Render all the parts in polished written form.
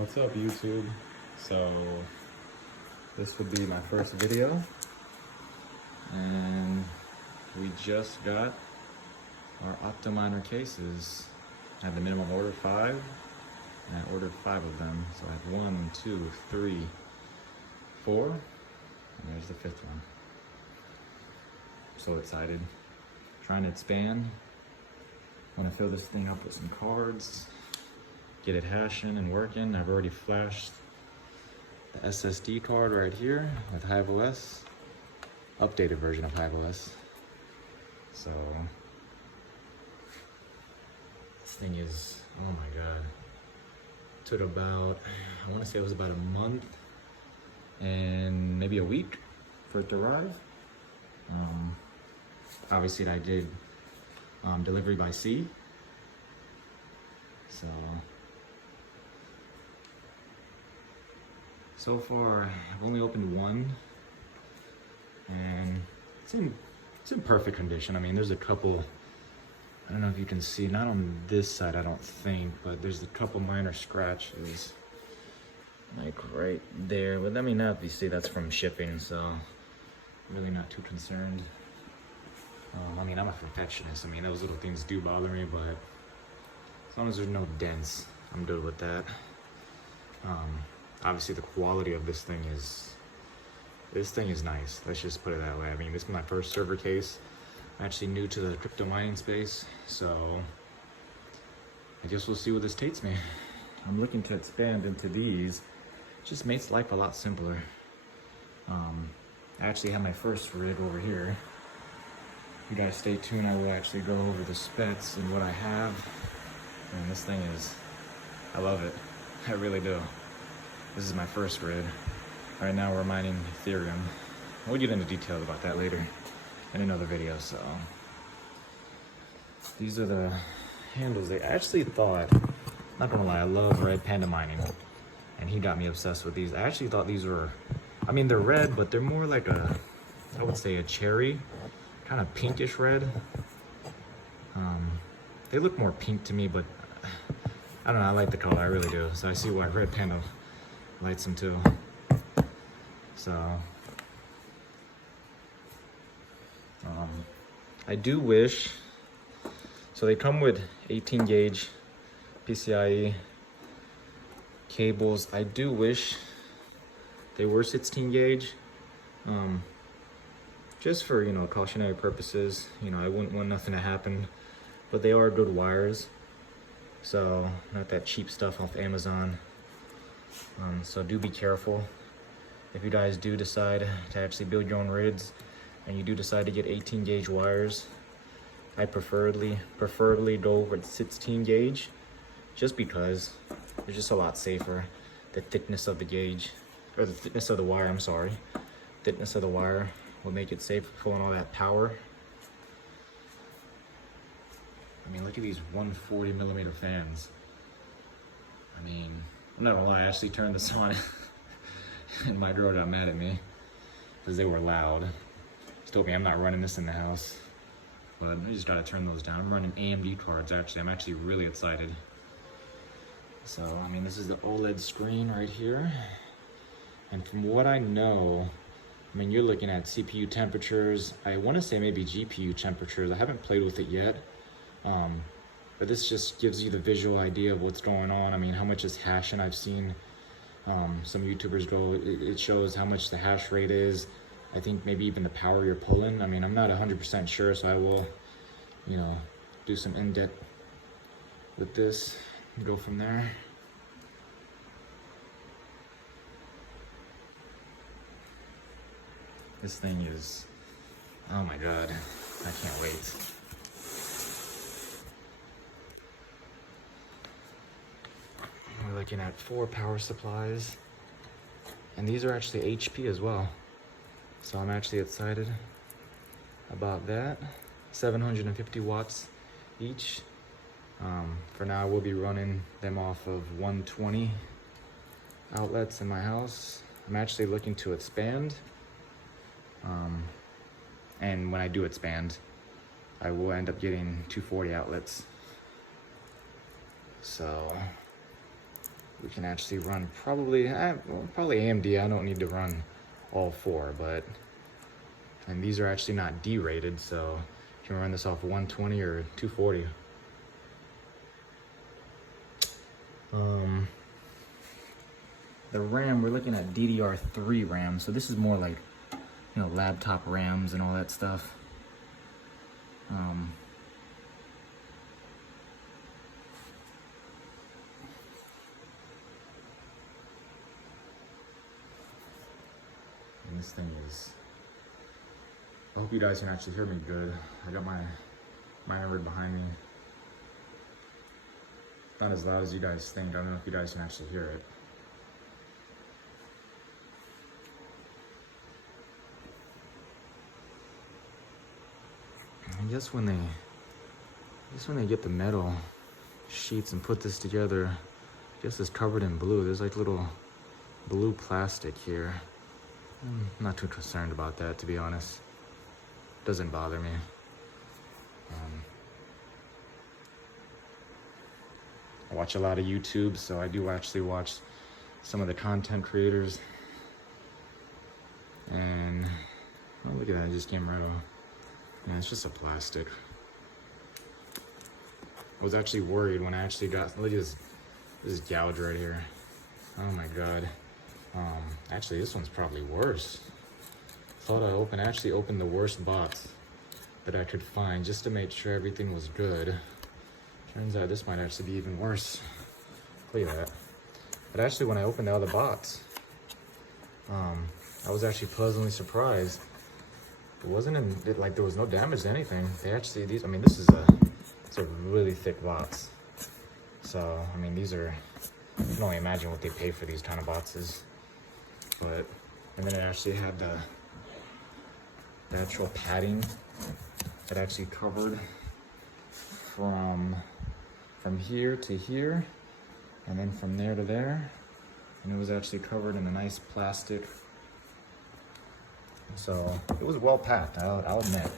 What's up, YouTube? So this would be my first video, and we just got our Octominer cases. I had the minimum order 5, and I ordered 5 of them. So I have 1, 2, 3, 4, and there's the 5th one. So excited. Trying to expand. Want to fill this thing up with some cards. Get it hashing and working. I've already flashed the SSD card right here with HiveOS, updated version of HiveOS. So this thing is, oh my god, took about, I want to say it was about a month and maybe a week for it to arrive. Obviously I did delivery by sea, so far I've only opened one, and it's in perfect condition. I mean, there's a couple, I don't know if you can see, not on this side I don't think, but there's a couple minor scratches like right there, but I mean, now if you see, that's from shipping, so really not too concerned. I mean, I'm a perfectionist. I mean, those little things do bother me, but as long as there's no dents, I'm good with that. Obviously the quality of this thing is nice. Let's just put it that way. I mean, this is my first server case. I'm actually new to the crypto mining space, so I guess we'll see what this takes me. I'm looking to expand into these. It just makes life a lot simpler. I actually have my first rig over here. You guys stay tuned. I will actually go over the specs and what I have. And this thing is, I love it. I really do. This is my first rig. Right now we're mining Ethereum. We'll get into details about that later in another video. So these are the handles. They actually thought, not gonna lie, I love red panda mining, and he got me obsessed with these. I actually thought these were, I mean, they're red, but they're more like a, I would say a cherry, kind of pinkish red. They look more pink to me, but I don't know, I like the color, I really do. So I see why red panda lights them too. So I do wish, so they come with 18 gauge PCIe cables. I do wish they were 16 gauge, just for, you know, cautionary purposes. You know, I wouldn't want nothing to happen, but they are good wires, so not that cheap stuff off Amazon. So do be careful if you guys do decide to actually build your own rigs and you do decide to get 18 gauge wires. I preferably go with 16 gauge, just because it's just a lot safer. The thickness of the gauge, or the thickness of the wire, I'm sorry. Thickness of the wire will make it safe for pulling all that power. I mean, look at these 140 millimeter fans. I mean, I'm not gonna lie, I actually turned this on and my girl got mad at me because they were loud. She told me I'm not running this in the house, but I just gotta turn those down. I'm running AMD cards, actually. I'm actually really excited. So, I mean, this is the Oled screen right here. And from what I know, I mean, you're looking at CPU temperatures. I wanna say maybe GPU temperatures. I haven't played with it yet. But this just gives you the visual idea of what's going on. I mean, how much is hashing. I've seen some YouTubers go, it shows how much the hash rate is. I think maybe even the power you're pulling. I mean, I'm not 100% sure, so I will, you know, do some in-depth with this and go from there. This thing is, oh my god, I can't wait. We're looking at 4 power supplies, and these are actually HP as well, so I'm actually excited about that. 750 watts each. For now, we'll be running them off of 120 outlets in my house. I'm actually looking to expand, and when I do expand, I will end up getting 240 outlets. So we can actually run probably AMD. I don't need to run all four, but and these are actually not D-rated, so you can run this off 120 or 240. The RAM, we're looking at DDR3 RAM, so this is more like, you know, laptop RAMs and all that stuff. And this thing is, I hope you guys can actually hear me good. I got my monitor behind me. Not as loud as you guys think. I don't know if you guys can actually hear it. I guess when they get the metal sheets and put this together, I guess it's covered in blue. There's like little blue plastic here. I'm not too concerned about that, to be honest. Doesn't bother me. I watch a lot of YouTube, so I do actually watch some of the content creators. And oh, look at that, it just came right off. Yeah, it's just a plastic. I was actually worried when I actually got, look at this gouge right here. Oh my God. Actually this one's probably worse. Thought I actually opened the worst box that I could find just to make sure everything was good. Turns out this might actually be even worse. Look at that. But actually when I opened the other box, I was actually pleasantly surprised. It wasn't like there was no damage to anything. They actually, these, I mean, it's a really thick box. So, I mean, these are, I can only imagine what they pay for these kind of boxes. But, and then it actually had the actual padding that actually covered from here to here, and then from there to there. And it was actually covered in a nice plastic. So it was well packed, I'll admit.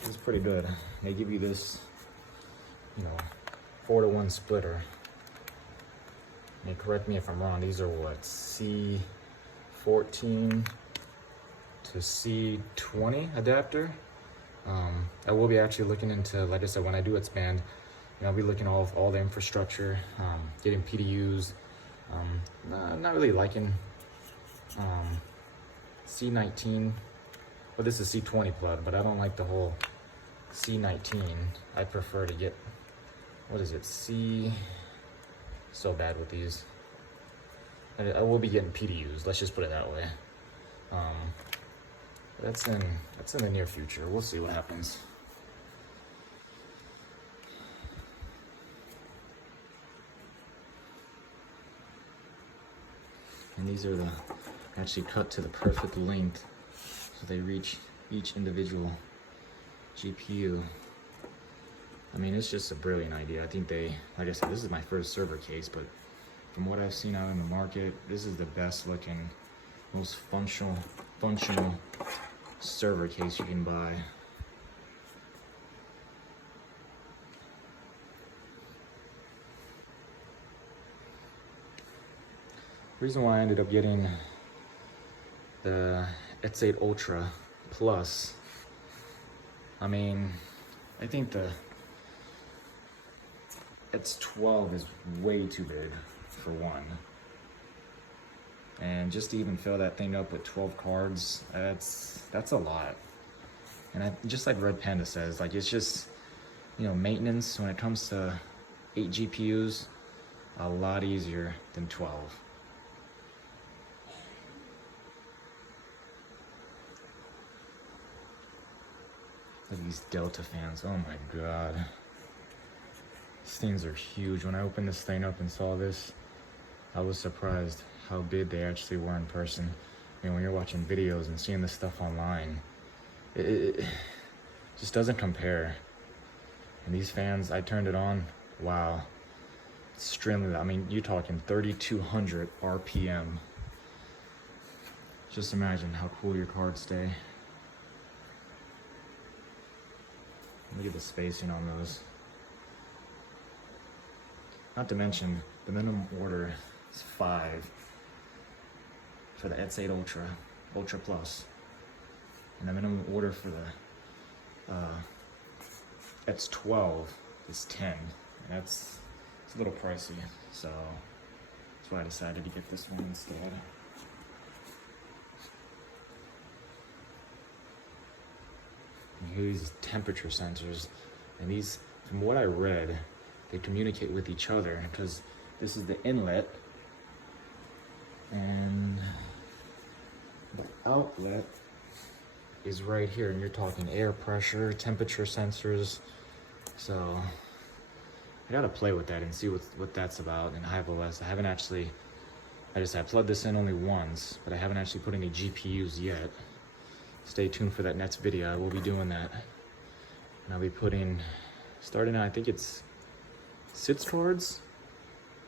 It was pretty good. They give you this, you know, 4-to-1 splitter. And correct me if I'm wrong, these are what, C14 to C20 adapter. I will be actually looking into, like I said, when I do expand, you know, I'll be looking at all the infrastructure, getting PDUs. Not really liking C19, well, this is C20 plug, but I don't like the whole C19. I prefer to get, what is it, so bad with these. I will be getting PDUs, let's just put it that way. That's in the near future. We'll see what happens. And these are actually cut to the perfect length, so they reach each individual GPU. I mean, it's just a brilliant idea. I think they, like I said, this is my first server case, but from what I've seen out in the market, this is the best looking, most functional server case you can buy. The reason why I ended up getting the X8 Ultra Plus, I mean, I think the X12 is way too big for one. And just to even fill that thing up with 12 cards, that's a lot. And just like Red Panda says, like, it's just, you know, maintenance when it comes to 8 GPUs, a lot easier than 12. Look at these Delta fans, oh my God. These things are huge. When I opened this thing up and saw this, I was surprised how big they actually were in person. I mean, when you're watching videos and seeing this stuff online, it just doesn't compare. And these fans, I turned it on, wow. It's extremely loud. I mean, you're talking 3,200 RPM. Just imagine how cool your cards stay. Look at the spacing on those. Not to mention, the minimum order It's 5 for the X8 Ultra, Ultra Plus. And the minimum order for the X12 is 10. And it's a little pricey, so that's why I decided to get this one instead. And here are these temperature sensors, and these, from what I read, they communicate with each other because this is the inlet and the outlet is right here, and you're talking air pressure, temperature sensors. So I gotta play with that and see what that's about. And I haven't actually, I plugged this in only once, but I haven't actually put any GPUs yet. Stay tuned for that next video. I will be doing that. And I'll be putting, starting out, I think it's 6 cards.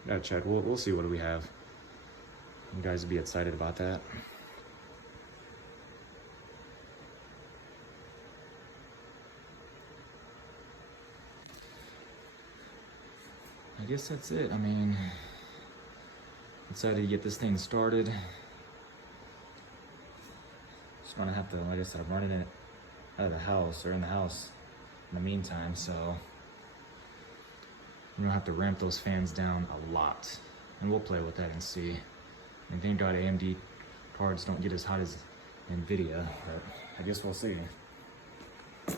Gotta check, we'll see what we have. You guys will be excited about that. I guess that's it. I mean, decided to get this thing started. Just gonna have to, like I said, I'm running it out of the house, or in the house in the meantime, so I'm gonna have to ramp those fans down a lot. And we'll play with that and see. And thank God AMD cards don't get as hot as NVIDIA, but I guess we'll see. I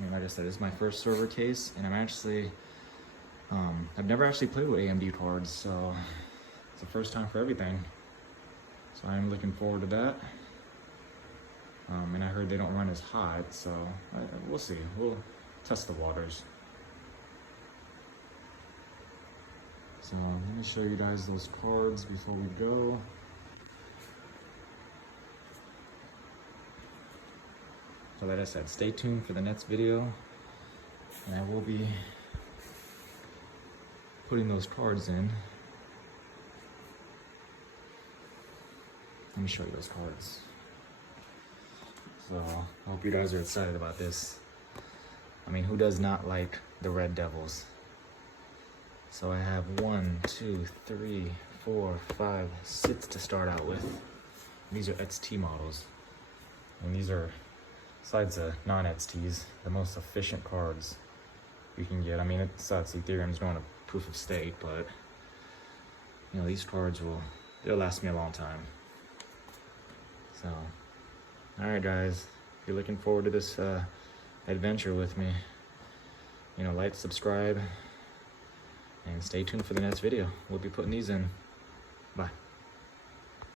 mean, like I said, this is my first server case, and I'm actually, I've never actually played with AMD cards, so it's the first time for everything. So I'm looking forward to that. And I heard they don't run as hot, so we'll see. We'll test the waters. So let me show you guys those cards before we go. So like I said, stay tuned for the next video, and I will be putting those cards in. Let me show you those cards. So I hope you guys are excited about this. I mean, who does not like the Red Devils? So I have 1, 2, 3, 4, 5, 6 to start out with. These are XT models. And these are, besides the non-XTs, the most efficient cards you can get. I mean, it sucks, Ethereum's going to proof of stake, but you know, these cards they'll last me a long time. So, alright guys, if you're looking forward to this adventure with me, you know, like, subscribe, and stay tuned for the next video. We'll be putting these in. Bye.